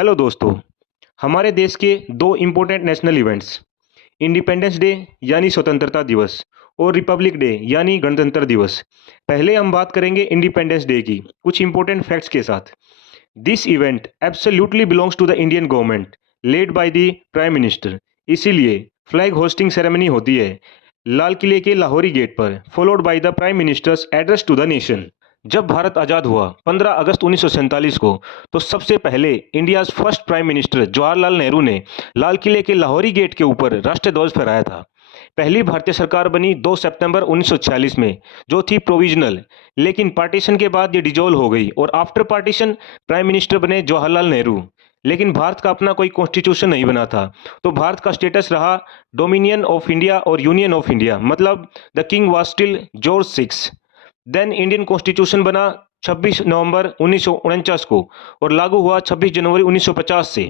Hello दोस्तों। हमारे देश के दो important national events independence day यानी स्वतंत्रता दिवस और रिपब्लिक डे यानी गणतंत्र दिवस। पहले हम बात करेंगे इंडिपेंडेंस डे की कुछ इंपॉर्टेंट फैक्ट्स के साथ। This event absolutely belongs to the Indian government led by the prime minister. इसीलिए फ्लैग होस्टिंग सेरेमनी होती है लाल किले के लाहौरी गेट पर, followed by the prime minister's address to the nation. जब भारत आज़ाद हुआ 15 अगस्त 1947 को, तो सबसे पहले India's first prime minister Jawaharlal Nehru ने लाल किले के लाहौरी गेट के ऊपर राष्ट्रीय ध्वज फहराया था। पहली भारतीय सरकार बनी 2 सितंबर 1946 में, जो थी प्रोविजनल, लेकिन पार्टीशन के बाद ये डिजोल्व हो गई और आफ्टर पार्टीशन प्राइम मिनिस्टर बने जवाहरलाल नेहरू। लेकिन भारत का अपना कोई कॉन्स्टिट्यूशन नहीं बना था, तो भारत का स्टेटस रहा डोमिनियन ऑफ इंडिया और यूनियन ऑफ इंडिया, मतलब the king was still George 6। Then Indian constitution बना 26 नवंबर 1949 को और लागू हुआ 26 जनवरी 1950 से।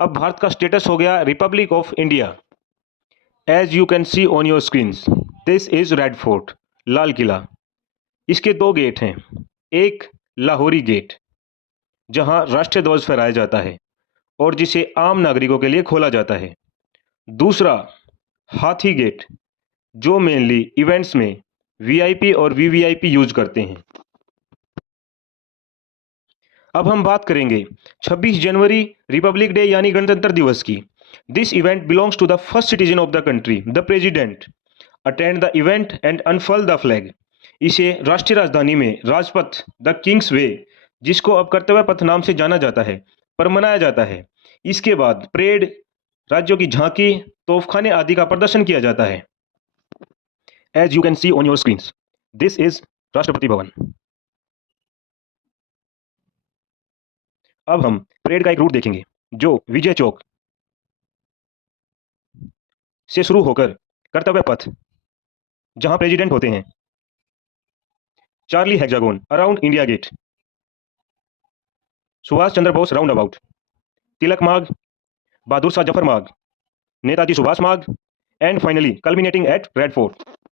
अब भारत का स्टेटस हो गया Republic of India. As you can see on your screens, this is Red Fort, Lal Qila. इसके दो गेट हैं, एक लाहौरी गेट जहां राष्ट्रीय ध्वज फहराया जाता है और जिसे आम नागरिकों के लिए खोला जाता है। दूसरा हाथी गेट, जो मेनली इवेंट्स में वीआईपी और वीवीआईपी यूज करते हैं। अब हम बात करेंगे 26 जनवरी रिपब्लिक डे यानी गणतंत्र दिवस की। This event belongs to the first citizen of the country, the president, attend the event and unfurl the flag. इसे राष्ट्रीय राजधानी में राजपथ, द किंग्स वे, जिसको अब कर्तव्य पथ नाम से जाना जाता है, पर मनाया जाता है। इसके बाद परेड, राज्यों की झांकी, तोपखाने आदि का प्रदर्शन किया जाता है। As you can see on your screens, this is Rashtrapati Bhavan. अब हम परेड का एक रूट देखेंगे जो विजय चौक से शुरू होकर कर्तव्य पथ, जहां प्रेसिडेंट होते हैं, Charlie hexagon around India Gate, Subhash Chandra Bose roundabout, Tilak Marg, Bahadur Shah Zafar Marg, Netaji Subhash Marg, and finally culminating at Red fort.